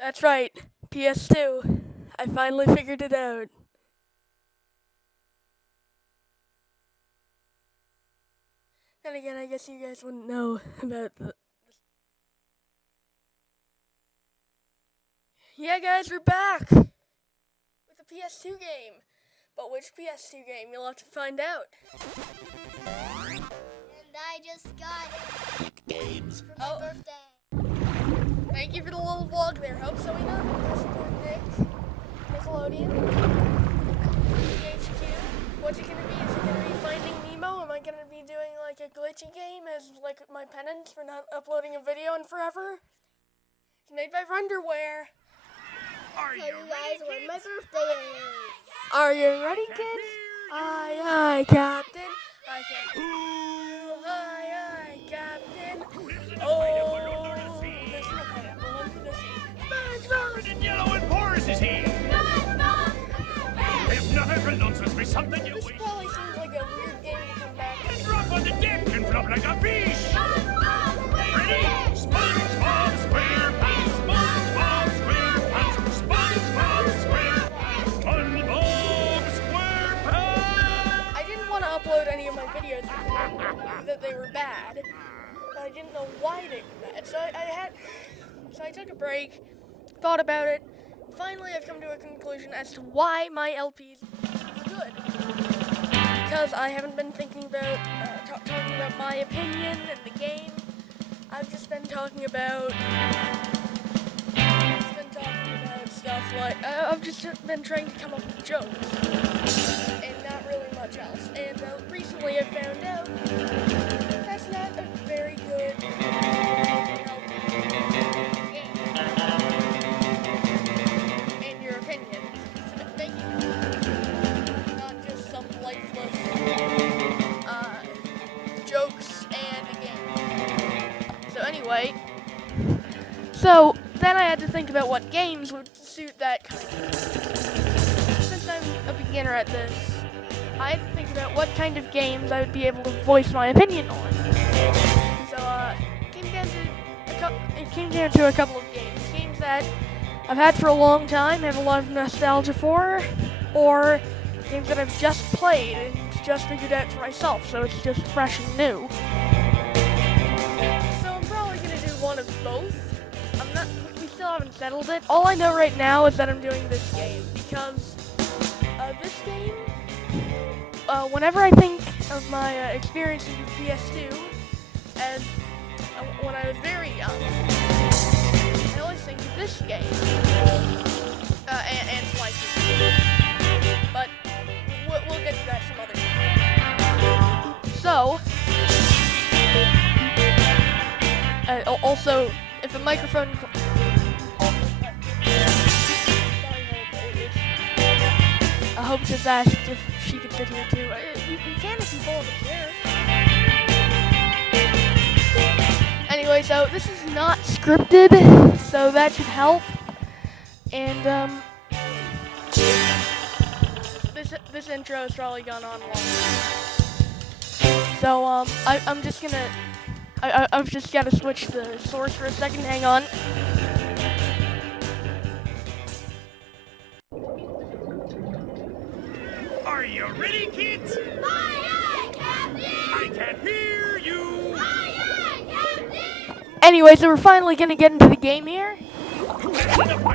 That's right, PS2. I finally figured it out. Then again, I guess you guys wouldn't know about the... Yeah, guys, we're back with a PS2 game. But which PS2 game? You'll have to find out. And I just got it. Games for my birthday. Thank you for the little vlog there. Hope so. We know that there's Nick, Nickelodeon, DHQ. What's it gonna be? Is it gonna be Finding Nemo? Am I gonna be doing like a glitchy game as like my penance for not uploading a video in forever? It's made by Runderwear. Tell you guys when my birthday is. Are you ready, kids? Aye, Captain. I can. Aye, Captain. Oh, there's no pineapple under the sea. SpongeBob! And yellow and porous is he. If nothing for nonsense, be something you This wait. probably seems like a weird game to come back And to. drop on the deck and flop like a fish. Ready? SpongeBob SquarePants. SpongeBob SquarePants. SpongeBob SquarePants. SpongeBob SquarePants. I didn't want to upload any of my videos because that they were bad, but I didn't know why they were bad. So I took a break, thought about it. Finally, I've come to a conclusion as to why my LPs are good. Because I haven't been thinking about talking about my opinion and the game. I've just been talking about stuff like I've just been trying to come up with jokes and not really much else. And recently, I found out that's not a very good game. In your opinion, thank you. Not just some lifeless jokes and a game. So anyway, then I had to think about what games would suit that kind of. Since I'm a beginner at this, I had to think about what kind of games I would be able to voice my opinion on. So it came down to a couple of games that I've had for a long time, have a lot of nostalgia for, or games that I've just played and just figured out for myself, so it's just fresh and new. So I'm probably gonna do one of both. We still haven't settled it. All I know right now is that I'm doing this game because this game, whenever I think of my experiences with PS2, and when I was very young, I always think of this game and Sly Cooper. But we'll get to that some other time. So, also, if a microphone. I hope just asked if she could sit here too. You can if you pull up a chair. Anyway, so this is not scripted, so that should help. And this intro has probably gone on long. So I'm just gonna. I've just got to switch the source for a second. Hang on. Are you ready, kids? Aye, Captain! I can hear you. Aye, Captain! Anyway, so we're finally gonna get into the game here. We're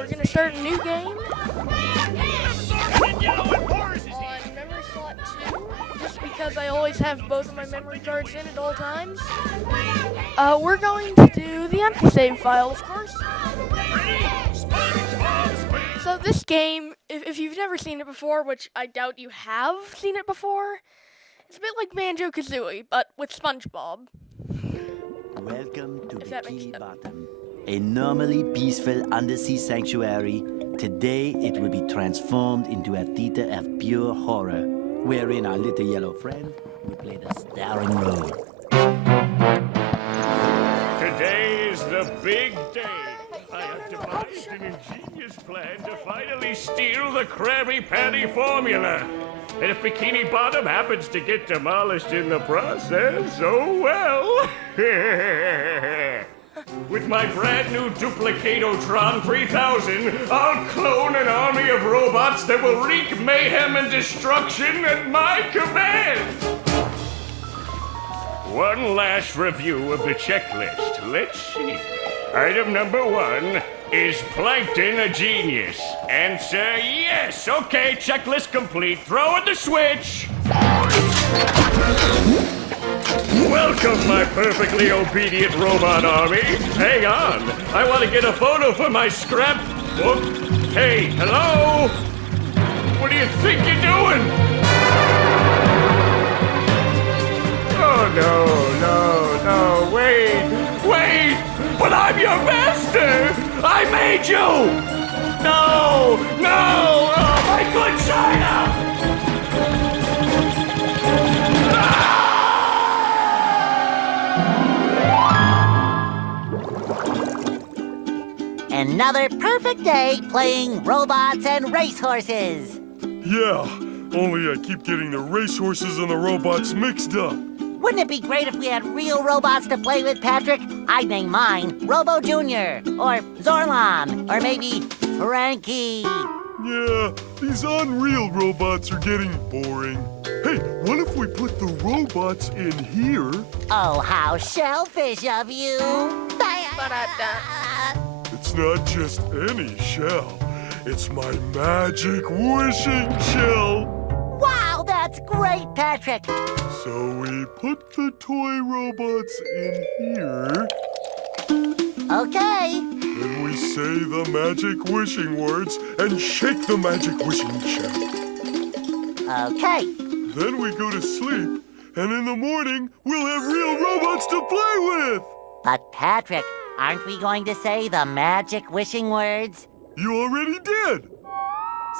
We're gonna start a new game and yellow and porous is he. on memory slot 2, just because I always have both of my memory cards in at all times. We're going to do the empty save file, of course. So this game, if you've never seen it before, which I doubt you have seen it before, it's a bit like Banjo-Kazooie, but with SpongeBob. Welcome to If that makes Bikini sense. Bottom, a normally peaceful undersea sanctuary. Today it will be transformed into a theater of pure horror, wherein our little yellow friend will play the starring role. Today is the big day. I have devised an ingenious plan to finally steal the Krabby Patty formula. And if Bikini Bottom happens to get demolished in the process, oh well. With my brand new Duplicatotron 3000, I'll clone an army of robots that will wreak mayhem and destruction at my command. One last review of the checklist. Let's see. Item number 1, is Plankton a genius? Answer yes. Okay, checklist complete. Throw in the switch. Welcome, my perfectly obedient robot army. Hang on. I want to get a photo for my scrapbook. Hey, hello? What do you think you're doing? Oh, no, wait. But I'm your master. I made you. No, oh, my good China. Another perfect day playing robots and racehorses. Yeah, only I keep getting the racehorses and the robots mixed up. Wouldn't it be great if we had real robots to play with, Patrick? I'd name mine Robo Jr. or Zorlon or maybe Frankie. Yeah, these unreal robots are getting boring. Hey, what if we put the robots in here? Oh, how shellfish of you. It's not just any shell. It's my magic wishing shell. Wow, that's great, Patrick. So we put the toy robots in here. Okay. Then we say the magic wishing words and shake the magic wishing shell. Okay. Then we go to sleep, and in the morning, we'll have real robots to play with! But, Patrick, aren't we going to say the magic wishing words? You already did!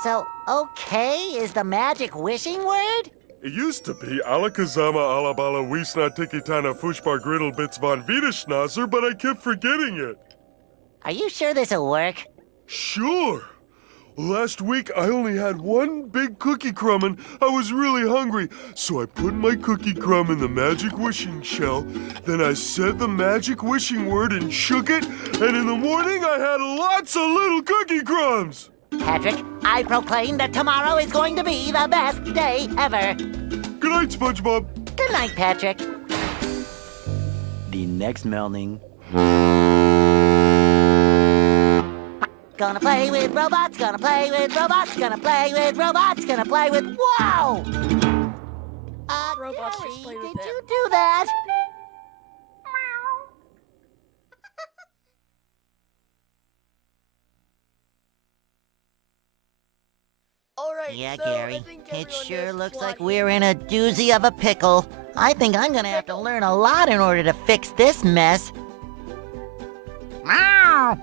So, okay is the magic wishing word? It used to be Alakazama Alabala Wiesna Tikitana Fushbar Griddle Bits von Wiederschnauzer, but I kept forgetting it. Are you sure this'll work? Sure! Last week, I only had one big cookie crumb and I was really hungry. So I put my cookie crumb in the magic wishing shell. Then I said the magic wishing word and shook it. And in the morning, I had lots of little cookie crumbs. Patrick, I proclaim that tomorrow is going to be the best day ever. Good night, SpongeBob. Good night, Patrick. The next morning. Gonna play with robots, gonna play with robots, gonna play with robots, gonna play with... Whoa! Robots Gary, just play with did them. you do that? All right. Yeah, so Gary, I think it everyone sure knows looks why like he- we're in a doozy of a pickle. I think I'm gonna have to learn a lot in order to fix this mess. Meow!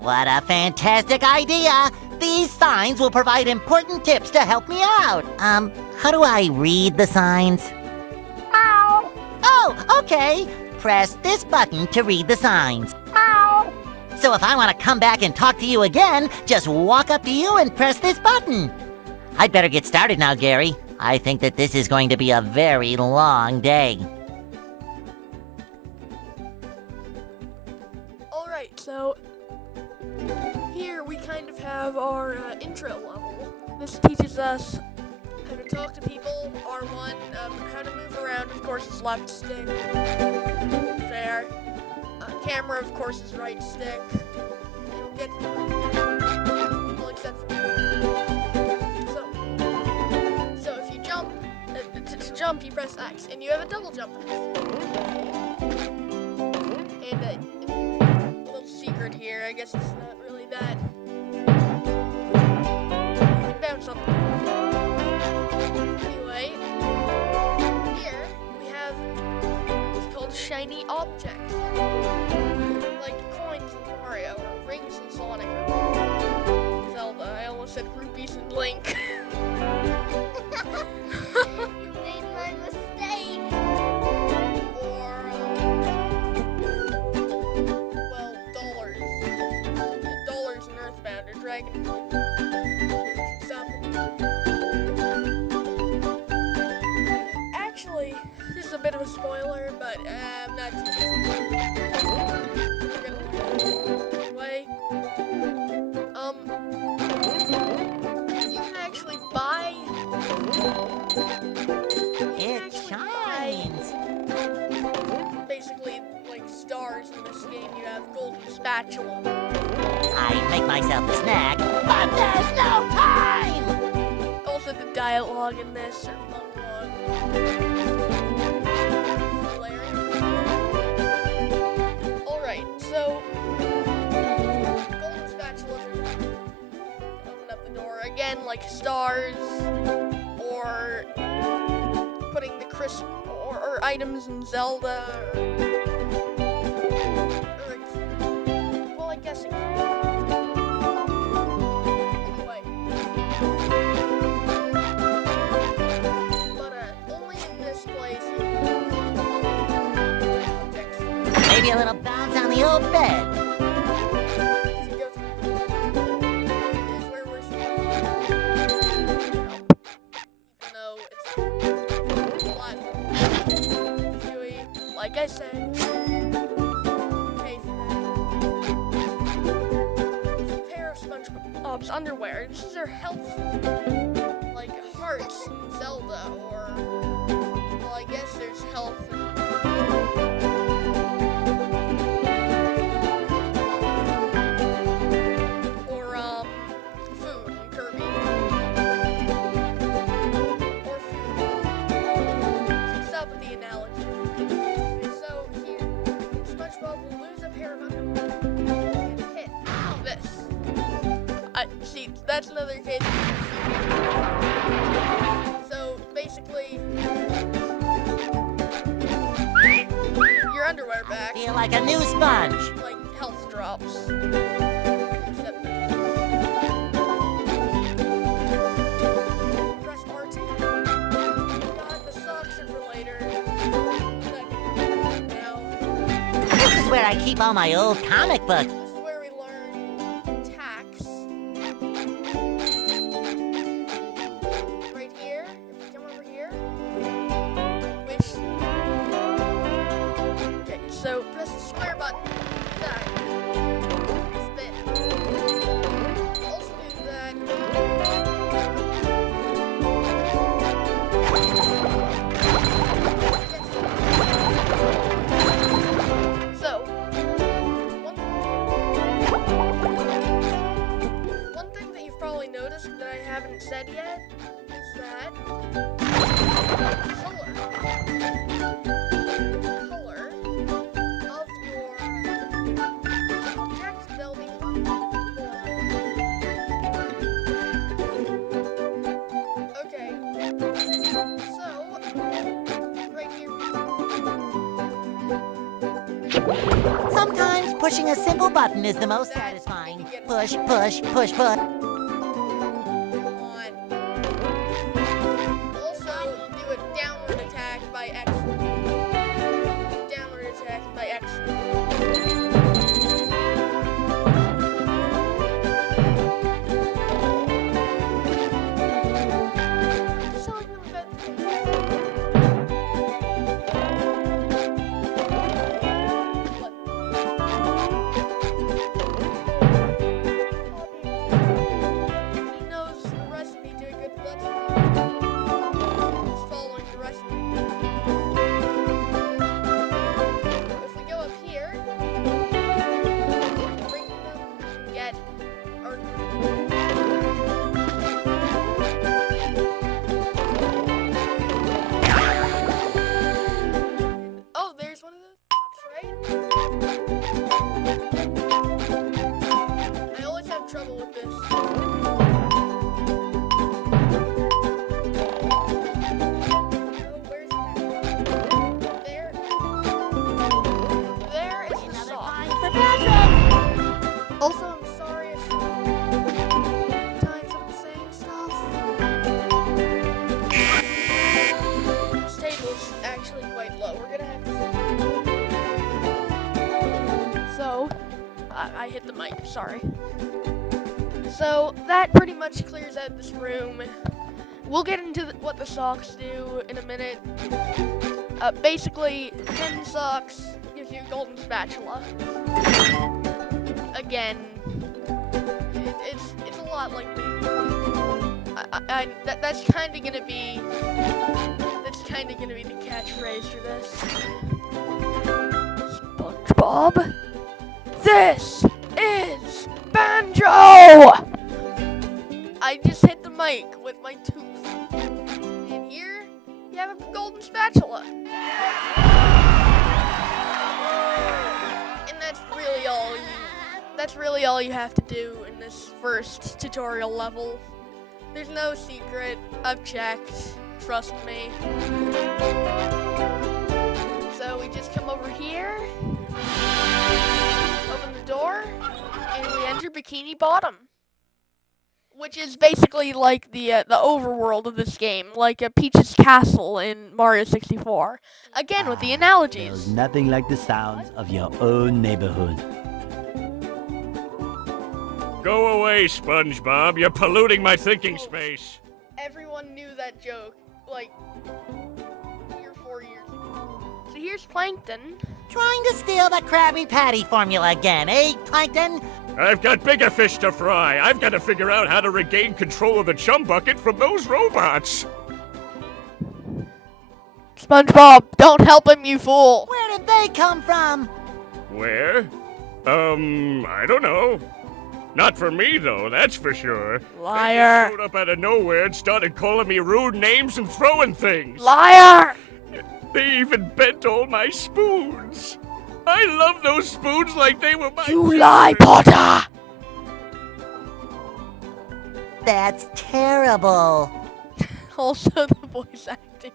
What a fantastic idea! These signs will provide important tips to help me out. How do I read the signs? Meow! Oh, okay. Press this button to read the signs. Meow! So if I want to come back and talk to you again, just walk up to you and press this button. I'd better get started now, Gary. I think that this is going to be a very long day. All right. So here we kind of have our intro level. This teaches us how to talk to people. R1, how to move around. Of course, is left stick. There. Camera, of course, is right stick. You'll get well, except for so if you jump, to jump, you press X, and you have a double jump. And a little secret here. I guess it's not really that. You can bounce on them. Anyway, here we have what's called shiny objects. Like coins in Mario, or rings in Sonic, or Zelda. I almost said rupees in Link. You made my mistake. Or, well, dollars. Dollars in Earthbound, or Dragon. Actually, this is a bit of a spoiler, but spatula. I make myself a snack, but there's no time! Also, the dialogue in this are monologue. Hilarious. Alright, so golden spatula. Open up the door again, like stars, or putting the crisp or items in Zelda. Well, I guess it anyway. But only in this place. Maybe a little bounce on the old bed. As you go through, is where we're supposed to go. Even though it's a lot chewy, like I said. SpongeBob's underwear. This is their health, like hearts in Zelda, or well, I guess there's health. Or food in Kirby. Or food. Stop with the analogy. So here, SpongeBob will lose a pair of underwear and hit this. See, that's another case. So basically, your underwear back. Feel like a new sponge. Like health drops. Except press RT. God, the socks are for later. Now. This is where I keep all my old comic books. So press the square button. That. Spin. Also do that. So one thing that you've probably noticed that I haven't said yet is that color. Sometimes pushing a simple button is the most satisfying. Push, push, push, push. Also, do a downward attack by X. Downward attack by X. Also, I'm sorry if times I'm saying stuff. This table's actually quite low. We're gonna have to. So, I hit the mic. Sorry. So that pretty much clears out this room. We'll get into what the socks do in a minute. Basically, 10 socks gives you a golden spatula. Again, it's a lot like that's kind of gonna be the catchphrase for this. SpongeBob This is Banjo! I just hit the mic with my tooth. And here, you have a golden spatula. And that's really all you have to do in this first tutorial level. There's no secret. I've checked. Trust me. So we just come over here, open the door, and we enter Bikini Bottom, which is basically like the overworld of this game, like a Peach's Castle in Mario 64. Again, with the There's analogies. nothing like the sounds of your own neighborhood. Go away, SpongeBob. You're polluting my thinking space. Everyone knew that joke, like, 3 or 4 years ago. So here's Plankton. Trying to steal the Krabby Patty formula again, eh, Plankton? I've got bigger fish to fry. I've got to figure out how to regain control of the chum bucket from those robots. SpongeBob, don't help him, you fool! Where did they come from? Where? I don't know. Not for me, though, that's for sure. Liar! They showed up out of nowhere and started calling me rude names and throwing things. Liar! They even bent all my spoons. I love those spoons like they were my You lie, children. Potter! That's terrible. Also, the voice acting.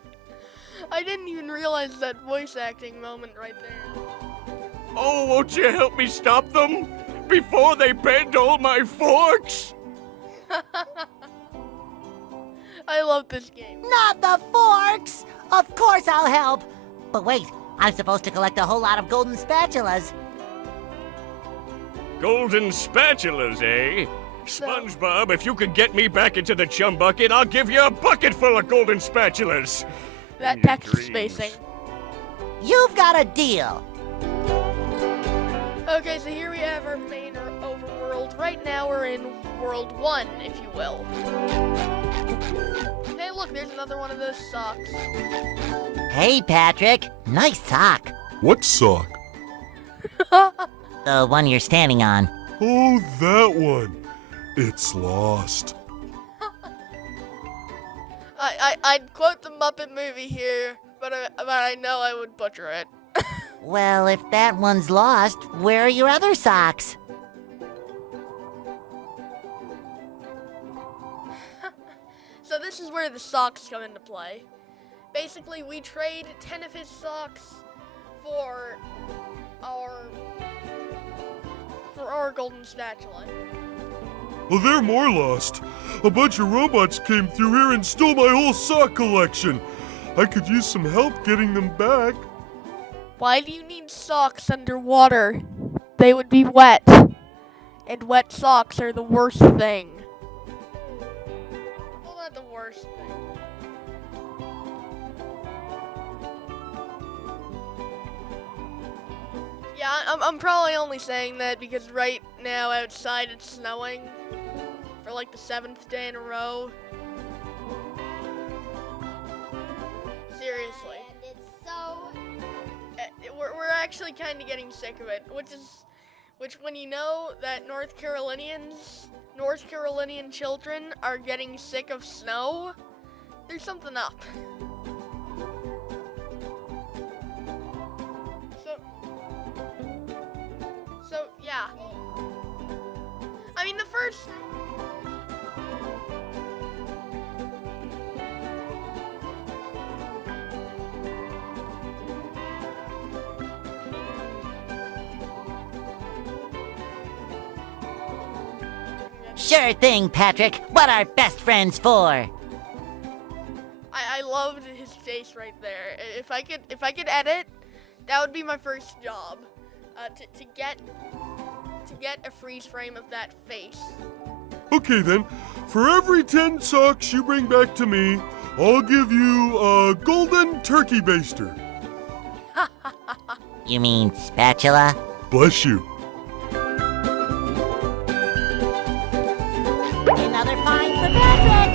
I didn't even realize that voice acting moment right there. Oh, won't you help me stop them? Before they bend all my forks? I love this game. Not the forks! Of course I'll help. But wait, I'm supposed to collect a whole lot of golden spatulas. Golden spatulas, eh? SpongeBob, if you could get me back into the chum bucket, I'll give you a bucket full of golden spatulas. That In your text dreams. spacing. You've got a deal. Okay, so here we have our main overworld. Right now we're in World 1, if you will. Hey, look, there's another one of those socks. Hey, Patrick. Nice sock. What sock? The one you're standing on. Oh, that one. It's lost. I'd quote the Muppet movie here, but I know I would butcher it. Well, if that one's lost, where are your other socks? So this is where the socks come into play. Basically, we trade 10 of his socks for our golden spatula. Oh, they're more lost. A bunch of robots came through here and stole my whole sock collection. I could use some help getting them back. Why do you need socks underwater? They would be wet. And wet socks are the worst thing. Well, not the worst thing. Yeah, I'm probably only saying that because right now outside it's snowing for like the 7th day in a row. Seriously. And it's so. We're actually kind of getting sick of it, which when you know that North Carolinian children are getting sick of snow, there's something up. So yeah. I mean, the first. Sure thing, Patrick. What are best friends for? I loved his face right there. If I could edit, that would be my first job. To get a freeze frame of that face. Okay then, for every 10 socks you bring back to me, I'll give you a golden turkey baster. You mean spatula? Bless you. Another find for Patrick!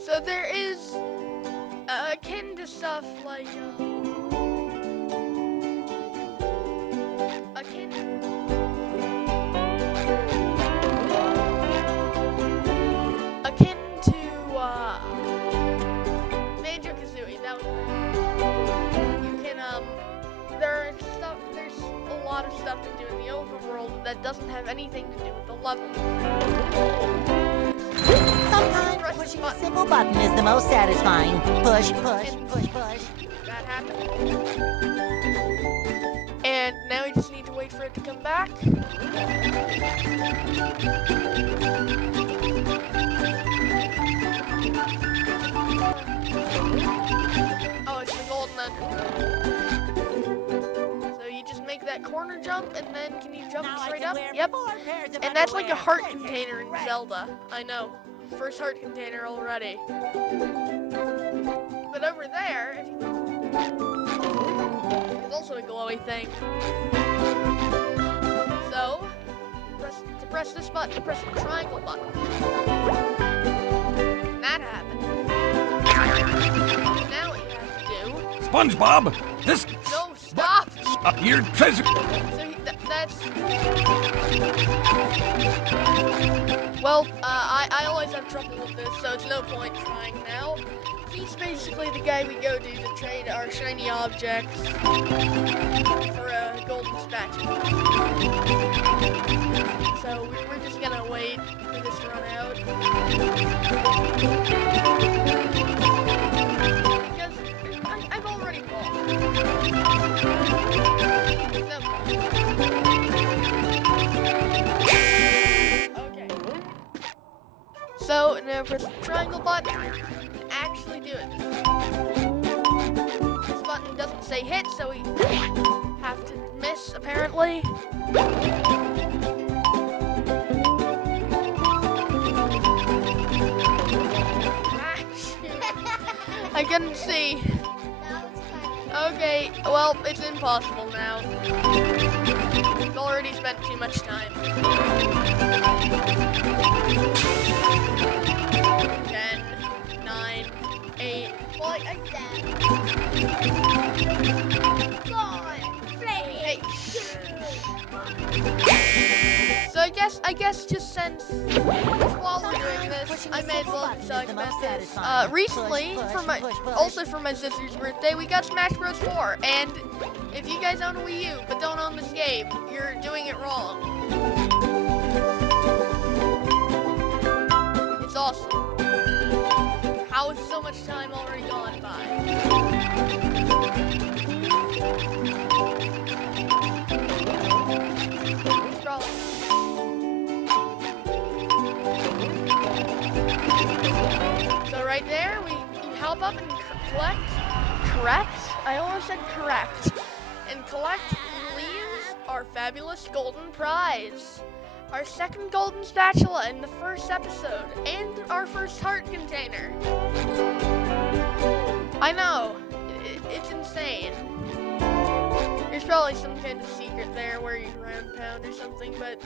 So there is akin to stuff like level. Sometimes Press pushing the a button. simple button is the most satisfying. Push, push, push, push. That happened. And now we just need to wait for it to come back. Oh, it's the golden under. So you just make that corner jump, and then can you jump Now I straight can up? wear Yep. 4 pairs of And that's like a underwear. heart This is container in great. Zelda. I know. First heart container already. But over there, if you... there's also a glowy thing. So, to press this button, press the triangle button. And that happened. Now what you have to do... SpongeBob, this No, stop! appeared treasure. So that's... Well, I always have trouble with this, so it's no point trying now. He's basically the guy we go to trade our shiny objects for a golden spatula. So we're just gonna wait for this to run out. Because I've already bought. No point. Okay. So now press the triangle button and actually do it. This button doesn't say hit, so we have to miss apparently. Ah, shoot. I couldn't see. That was kind of Okay, well, it's impossible now. We've already spent too much time. 10, 9, 8. Well, I Hey. So I guess just since while we're doing this, I may as well talk about this. Recently, also for my sister's birthday, we got Smash Bros. 4, and if you guys own a Wii U but don't own this game, you're doing it wrong. It's awesome. How has so much time already gone by? It's probably... So right there, you help up and correct? I almost said correct. And collect leaves our fabulous golden prize. Our second golden spatula in the first episode, and our first heart container. I know, it's insane. There's probably some kind of secret there where you round pound or something, but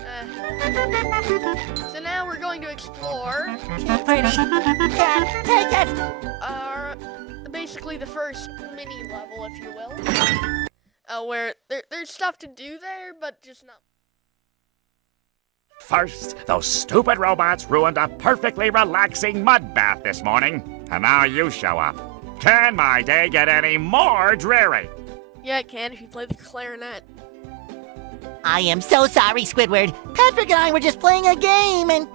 So now we're going to explore Take it! basically the first mini level, if you will. Where there's stuff to do there, but just not. First, those stupid robots ruined a perfectly relaxing mud bath this morning, and now you show up. Can my day get any more dreary? Yeah, it can if you play the clarinet. I am so sorry, Squidward. Patrick and I were just playing a game and...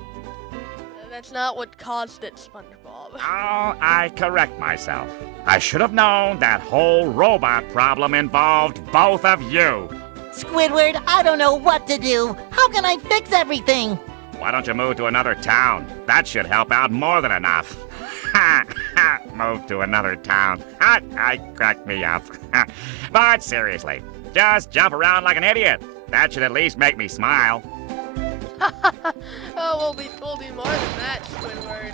That's not what caused it, SpongeBob. Oh, I correct myself. I should have known that whole robot problem involved both of you. Squidward, I don't know what to do. How can I fix everything? Why don't you move to another town? That should help out more than enough. Ha! Ha! Move to another town. Ha! I cracked me up. But seriously, just jump around like an idiot. That should at least make me smile. Oh, we'll do more than that, Squidward.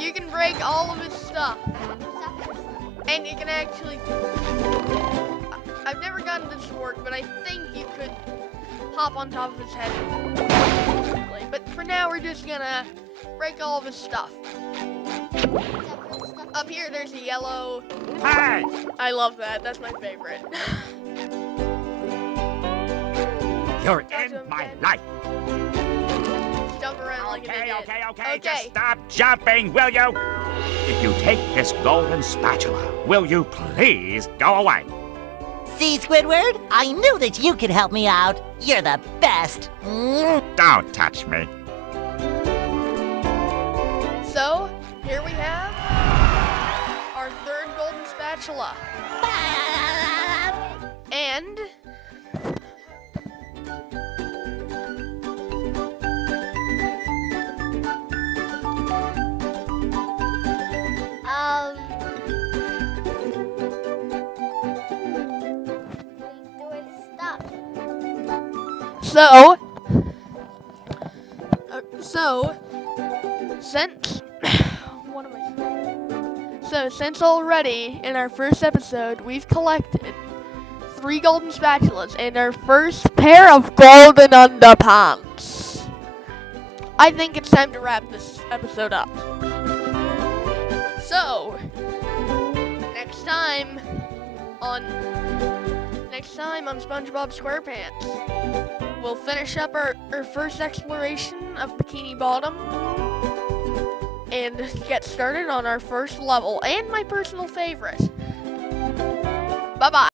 You can break all of his stuff. And you can actually... I've never gotten this to work, but I think you could hop on top of his head. But for now, we're just gonna break all of his stuff. Up here, there's a yellow... Hey! I love that. That's my favorite. You're in my life. Jump around like an idiot. Okay. Just stop jumping, will you? If you take this golden spatula, will you please go away? See, Squidward? I knew that you could help me out. You're the best. Don't touch me. So, here we have our third golden spatula. And doing stuff. Since already in our first episode we've collected 3 golden spatulas and our first pair of golden underpants, I think it's time to wrap this episode up. So, next time on SpongeBob SquarePants, we'll finish up our first exploration of Bikini Bottom and get started on our first level and my personal favorite. Bye-bye.